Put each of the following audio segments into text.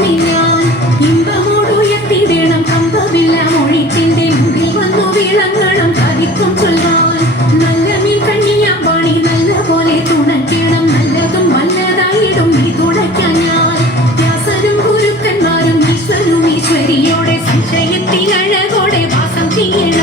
ഞാൻ ഇമ്പമോടുയർത്തിടണം കമ്പവില്ല മൊഴിച്ചിന്റെ മുമ്പിൽ വന്നു വിളങ്ങണം കവിത്വം ചൊല്ലാൻ നല്ല മീൻ കണ്ണിയാമ്പാണി നല്ല പോലെ തുണയ്ക്കണം. നല്ലതും നല്ലതായിടും നീ തുടയ്ക്കാൻ ഞാൻ. വ്യാസരും ഗുരുക്കന്മാരും ഈശ്വരും ഈശ്വരിയോടെ സംശയത്തിൽ അഴകോടെ വാസം ചെയ്യണം.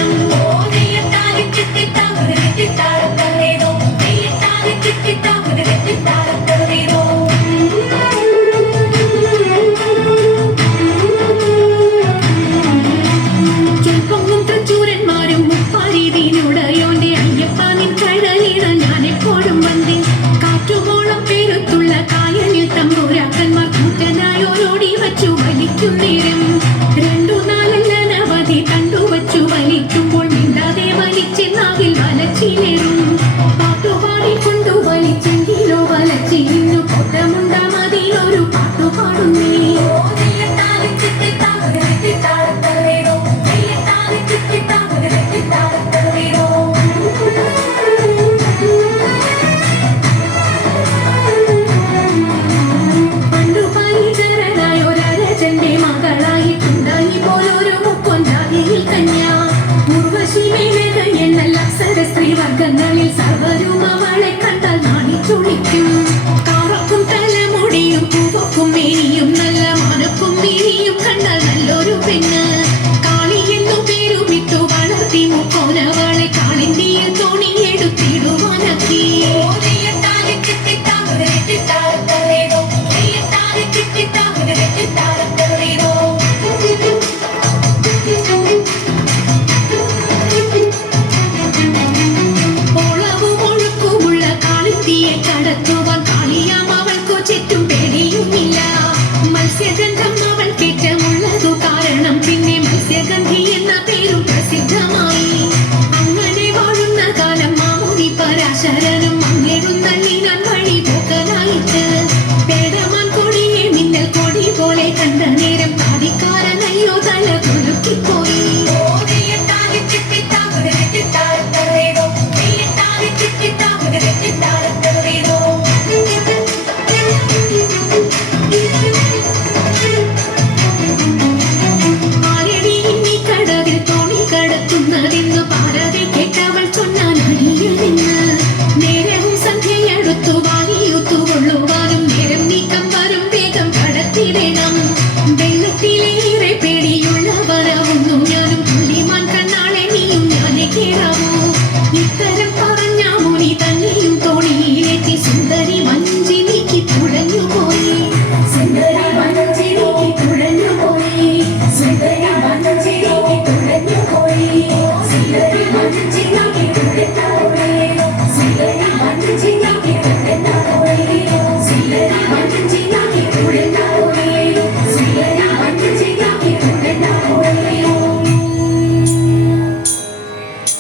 എപ്പോഴും വന്ദി. കാറ്റുപോളം പേരത്തുള്ള കായലിൽ തമ്പൂരാക്കന്മാർ കൂറ്റനായോരോടി വച്ചു വലിക്കും നേരം. രണ്ടു നാലല്ല നവതി കണ്ടു വച്ചു വലിക്കുമ്പോൾ മിണ്ടാതെ വലിച്ചെന്നാവിൽ വലച്ചിലേറും. പാട്ടുപാടി വലിച്ചെങ്കിലോ വലച്ചിരുന്നു കൊട്ടമുണ്ട. എന്നല്ല സരസ്ത്രീ വർഗങ്ങളിൽ സർവരും അവളെ കണ്ടാൽ നാണിച്ചൊളിക്കും കാറക്കും തലമുടിയും கொலை கண்டனே